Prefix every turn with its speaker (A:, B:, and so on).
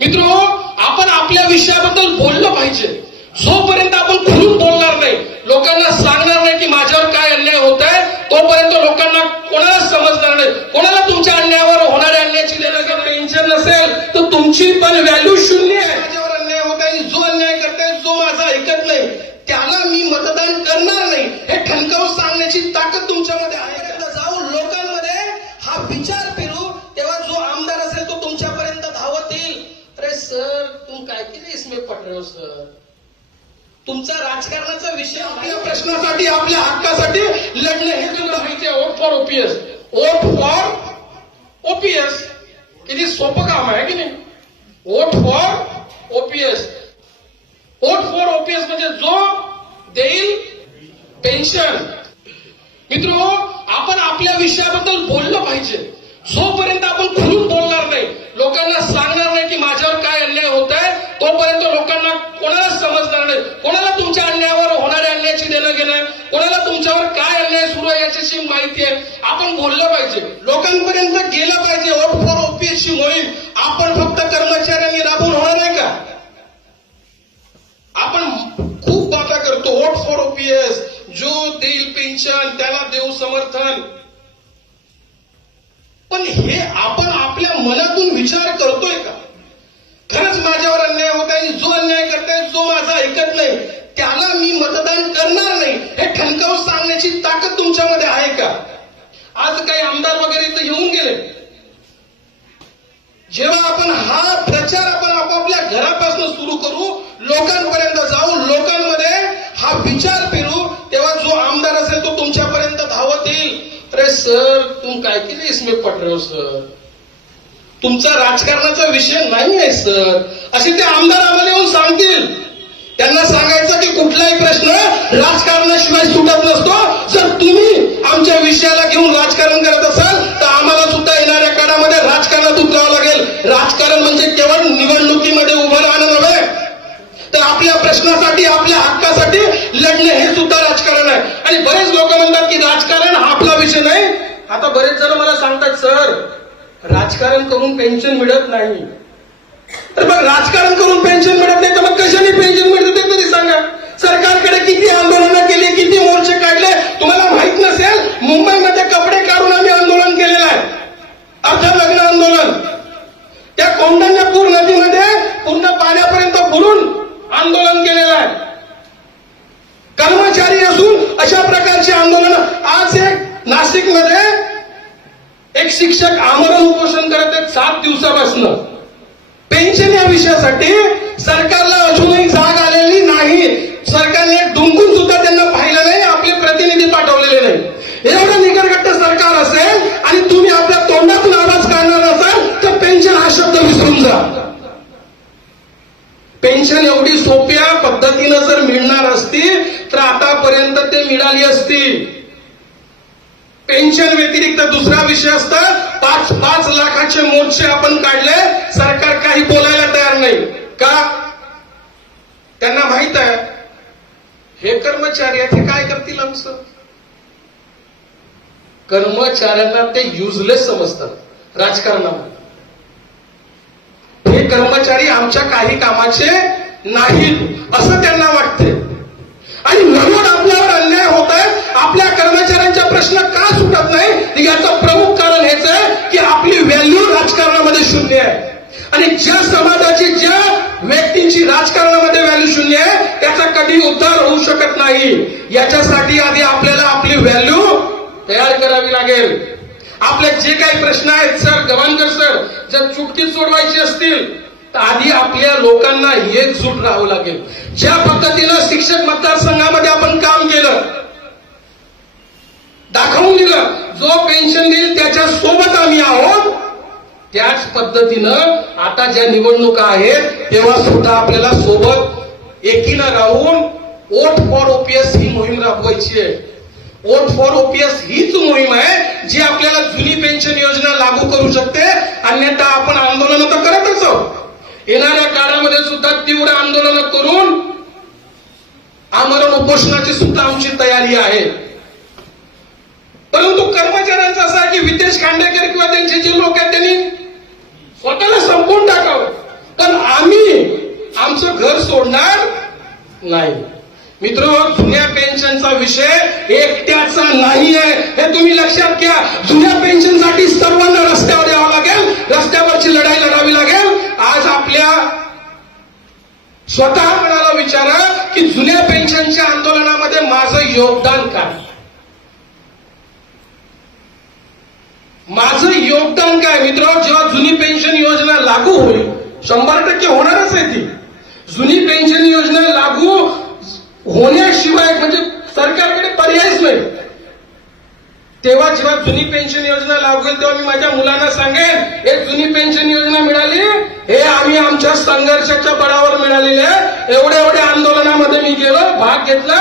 A: मित्र आपण आपल्या विषयाबद्दल बोललं पाहिजे. जोपर्यंत आपण खुलून बोलणार नाही लोकांना सांगणार नाही की माझ्यावर काय अन्याय होत आहे तोपर्यंत लोकांना कोणाला समजणार नाही. कोणाला तुमच्या अन्यायावर होणाऱ्या अन्यायाची देण्याचं टेन्शन नसेल तर तुमची पण व्हॅल्यू केले इसमें पट रहे हो सर. तुमचा राजकारणाचा विषय आपल्या प्रश्नासाठी आपल्या हक्कासाठी लढणं हे तुला माहिती आहे. Vote for OPS vote for OPS किती सोपं काम आहे की नाही? Vote for OPS vote for OPS म्हणजे जो देईल पेन्शन मित्र आपण आपल्या विषयाबद्दल बोललं पाहिजे. जोपर्यंत आपण खुलून बोलणार कोणाला तुमच्यावर काय अन्याय सुरू आहे याच्याशी माहिती आहे? आपण बोललं पाहिजे. लोकांपर्यंत गेलं पाहिजे. वोट फॉर ओपीएसची मोहीम. आपण फक्त कर्मचाऱ्यांनी राबून होणार नाही का? आपण खूप बाता करतो. वोट फॉर ओपीएस जो देईल पेन्शन त्याला देऊ समर्थन. पण हे आपण आपल्या मनातून विचार करतोय का खरंच माझ्यावर अन्याय होत आहे जो अन्याय करताय जो माझा ऐकत नाही त्याला मी मतदान करणार नाही हे करण्याची ताकद तुमच्यामध्ये आहे का? आज काही आमदार वगैरे इथं येऊन गेले. जेव्हा आपण हा प्रचार आपण आपापल्या घरापासून सुरू करू लोकांपर्यंत जाऊ लोकांमध्ये हा विचार फिरू तेव्हा जो आमदार असेल तो तुमच्यापर्यंत धावत येईल. अरे सर तुम काय केले इसमें पट रहे हो सर? तुमचा राजकारणाचा विषय नाही आहे सर. असे ते आमदार आम्हाला येऊन सांगतील. त्यांना सांगायचं की कुठलाही प्रश्न राजकारणाशिवाय सुटत नसतो. जर तुम्ही आमच्या विषयाला घेऊन राजकारण करत असाल तर आम्हाला सुद्धा येणाऱ्या काळामध्ये राजकारणात उतरावं लागेल. राजकारण म्हणजे केवळ निवडणुकीमध्ये उभं राहणं नव्हे तर आपल्या प्रश्नासाठी आपल्या हक्कासाठी लढणे हे सुद्धा राजकारण आहे. आणि बरेच लोक म्हणतात की राजकारण हा आपला विषय नाही. आता बरेच जण मला सांगतात सर राजकारण करून पेन्शन मिळत नाही. तर मग राजकारण करून पेन्शन मिळत नाही तर मग कशाने पेन्शन मिळते ते तरी सांगा. सरकारकडे किती आंदोलनं केली किती मोर्चे काढले तुम्हाला माहीत नसेल मुंबईमध्ये कपडे काढून आम्ही आंदोलन केलेलं आहे. अर्धलग्न आंदोलन. त्या कौंडण्यपूर नदीमध्ये पूर्ण पाण्यापर्यंत बुडून आंदोलन केलेलं आहे. कर्मचारी असून अशा प्रकारचे आंदोलन. आज एक नाशिकमध्ये एक शिक्षक आमरण उपोषण करत आहेत सात दिवसापासून. पेन्शन या विषयासाठी सरकारला अजूनही जाग आलेली नाही. सरकारने डुंकून सुद्धा त्यांना पाहिलं नाही आपले प्रतिनिधी पाठवलेले नाही. एवढं निकरगट्ट सरकार असेल आणि तुम्ही आपल्या तोंडातून आवाज काढणार असाल तर पेन्शन हा शब्द विसरून जा. पेन्शन एवढी सोप्या पद्धतीनं जर मिळणार असती तर आतापर्यंत ते मिळाली असती. पेन्शन व्यतिरिक्त दुसरा विषय असतात पाच पाच लाखाचे मोर्चे आपण काढले सरकार काही बोलायला तयार नाही. का? त्यांना माहीत आहे हे कर्मचारी आहेत हे काय करतील आमचं? कर्मचाऱ्यांना ते युजलेस समजतात राजकारणामध्ये. हे कर्मचारी आमच्या काही कामाचे नाहीत असं त्यांना वाटते आणि शून्य आहे. आणि ज्या समाजाची ज्या व्यक्तींची राजकारणामध्ये व्हॅल्यू शून्य आहे त्याचा कधी उद्धार होऊ शकत नाही. याच्यासाठी आधी आपल्याला आपली व्हॅल्यू तयार करावी लागेल. आपले जे काही प्रश्न आहेत सर गवानकर सर जर चुटकी सोडवायची असतील तर आधी आपल्या लोकांना एकजूट राहावं लागेल. ज्या पद्धतीनं शिक्षक मतदारसंघामध्ये आपण काम केलं दाखवून दिलं जो पेन्शन देईल त्याच्या सोबत आम्ही आहोत त्याच पद्धतीनं आता ज्या निवडणुका आहेत तेव्हा सुद्धा आपल्याला सोबत एकीनं राहून वोट फॉर ओपीएस ही मोहीम राबवायची आहे. वोट फॉर ओपीएस हीच मोहीम आहे जी आपल्याला जुनी पेन्शन योजना लागू करू शकते. अन्यथा आपण आंदोलन तर करतच आहोत. येणाऱ्या काळामध्ये सुद्धा तीव्र आंदोलन करून आमरण उपोषणाची सुद्धा आमची तयारी आहे. परंतु कर्मचाऱ्यांचा असं आहे की विदेश खांडेकर किंवा स्वतःला संपवून टाकावं. पण आम्ही आमचं घर सोडणार नाही. मित्र जुन्या पेन्शनचा विषय एकट्याचा नाही आहे हे तुम्ही लक्षात घ्या. जुन्या पेन्शनसाठी सर्वांना रस्त्यावर यावं लागेल. रस्त्यावरची लढाई लढावी लागेल. आज आपल्या स्वतः मनाला विचारा की जुन्या पेन्शनच्या आंदोलनामध्ये माझं योगदान काय? माझं योगदान काय मित्र? जेव्हा जुनी पेन्शन योजना लागू होईल शंभर टक्के होणारच आहे ती. जुनी पेन्शन योजना लागू होण्याशिवाय म्हणजे सरकारकडे पर्यायच नाही. तेव्हा जेव्हा जुनी पेन्शन योजना लागू होईल तेव्हा मी माझ्या मुलांना सांगेन हे जुनी पेन्शन योजना मिळाली हे आम्ही आमच्या संघर्षाच्या बळावर मिळालेले आहे. एवढ्या एवढ्या आंदोलनामध्ये मी गेलो भाग घेतला.